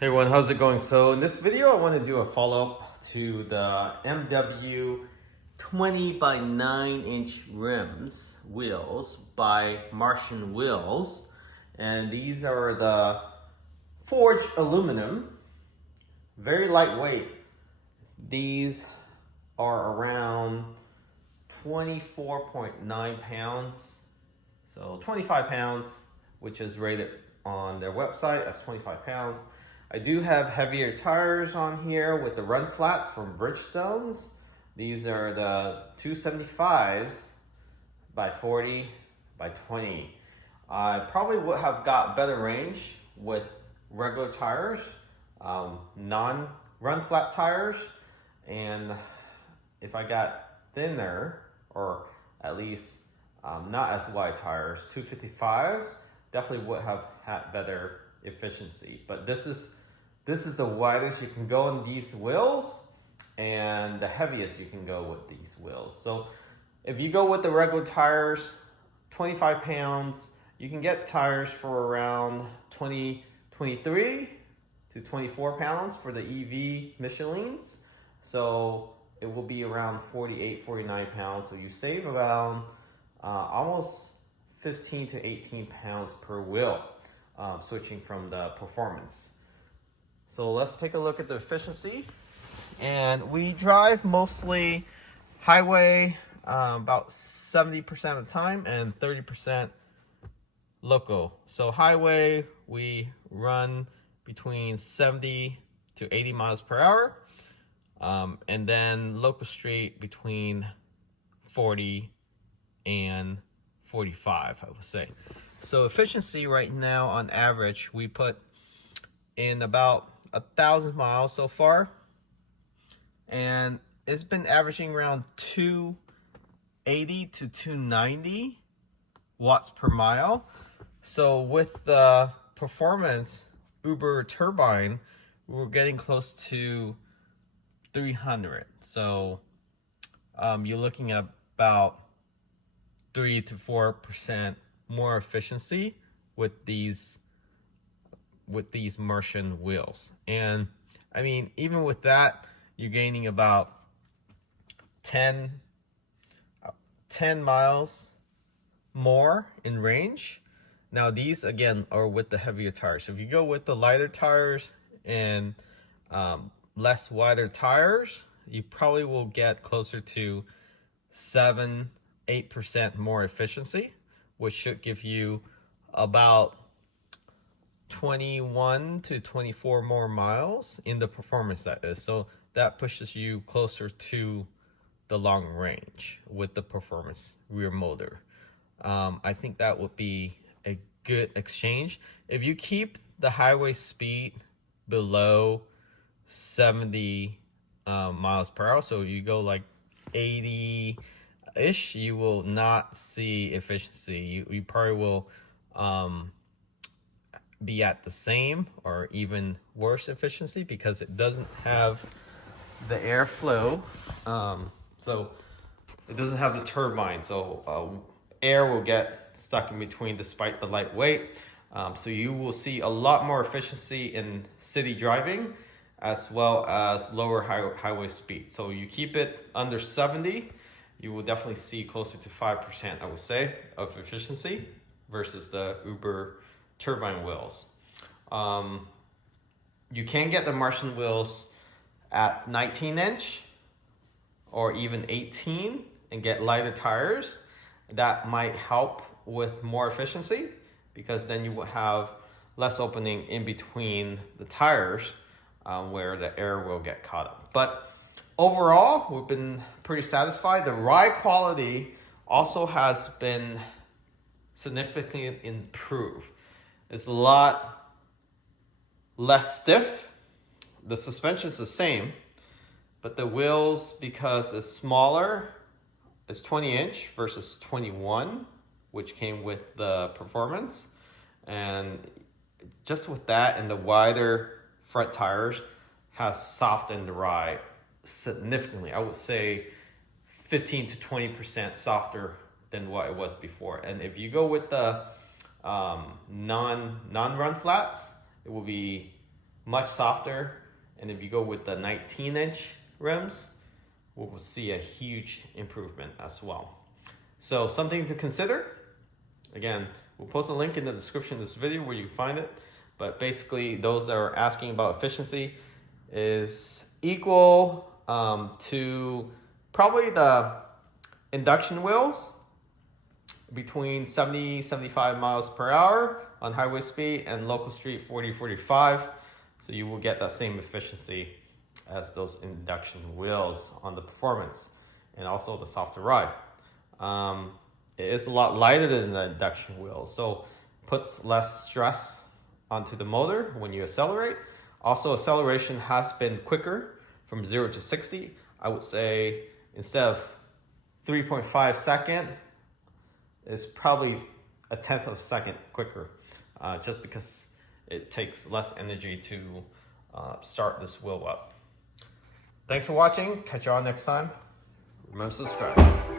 Hey everyone, how's it going? So in this video, I want to do a follow-up to the MW 20 by 9 inch rims wheels by Martian wheels. And these are the forged aluminum, very lightweight. These are around 24.9 pounds. So 25 pounds, which is rated on their website as 25 pounds. I do have heavier tires on here with the run flats from Bridgestones. These are the 275s by 40 by 20. I probably would have got better range with regular tires, non-run flat tires, and if I got thinner, or at least not as wide tires, 255s, definitely would have had better efficiency. But this is the widest you can go on these wheels and the heaviest you can go with these wheels. So if you go with the regular tires, 25 pounds, you can get tires for around 23 to 24 pounds for the EV Michelins. So it will be around 48, 49 pounds. So you save around almost 15 to 18 pounds per wheel, switching from the performance. So let's take a look at the efficiency. And we drive mostly highway about 70% of the time and 30% local. So highway, we run between 70 to 80 miles per hour. And then local street between 40 and 45, I would say. So efficiency right now on average, we put in about 1,000 miles so far, and it's been averaging around 280 to 290 watts per mile. So with the performance Uber turbine, we're getting close to 300. So you're looking at about 3 to 4% more efficiency with these Martian wheels. And I mean, even with that, you're gaining about 10 miles more in range. Now these again are with the heavier tires. So if you go with the lighter tires and less wider tires, you probably will get closer to 7-8% more efficiency, which should give you about 21 to 24 more miles in the performance, that is. So that pushes you closer to the long range with the performance rear motor. I think that would be a good exchange. If you keep the highway speed below 70 miles per hour, so you go like 80-ish, you will not see efficiency. You probably will be at the same or even worse efficiency because it doesn't have the airflow. So it doesn't have the turbine. So air will get stuck in between despite the light weight. So you will see a lot more efficiency in city driving as well as lower highway speed. So you keep it under 70, you will definitely see closer to 5%, I would say, of efficiency versus the Uber turbine wheels. You can get the Martian wheels at 19-inch or even 18 and get lighter tires. That might help with more efficiency because then you will have less opening in between the tires where the air will get caught up. But overall, we've been pretty satisfied. The ride quality also has been significantly improved. It's a lot less stiff. The suspension is the same, but the wheels, because it's smaller, it's 20-inch versus 21, which came with the performance. And just with that and the wider front tires has softened the ride significantly. I would say 15 to 20% softer than what it was before. And if you go with the non-run flats, it will be much softer. And if you go with the 19-inch rims, we'll see a huge improvement as well. So something to consider. Again, we'll post a link in the description of this video where you can find it. But basically, those that are asking about efficiency is equal to probably the induction wheels between 70-75 miles per hour on highway speed and local street 40-45. So you will get that same efficiency as those induction wheels on the performance and also the softer ride. It is a lot lighter than the induction wheels, so puts less stress onto the motor when you accelerate. Also, acceleration has been quicker from 0 to 60. I would say instead of 3.5 seconds, it's probably a tenth of a second quicker, just because it takes less energy to start this wheel up. Thanks for watching. Catch y'all next time. Remember to subscribe.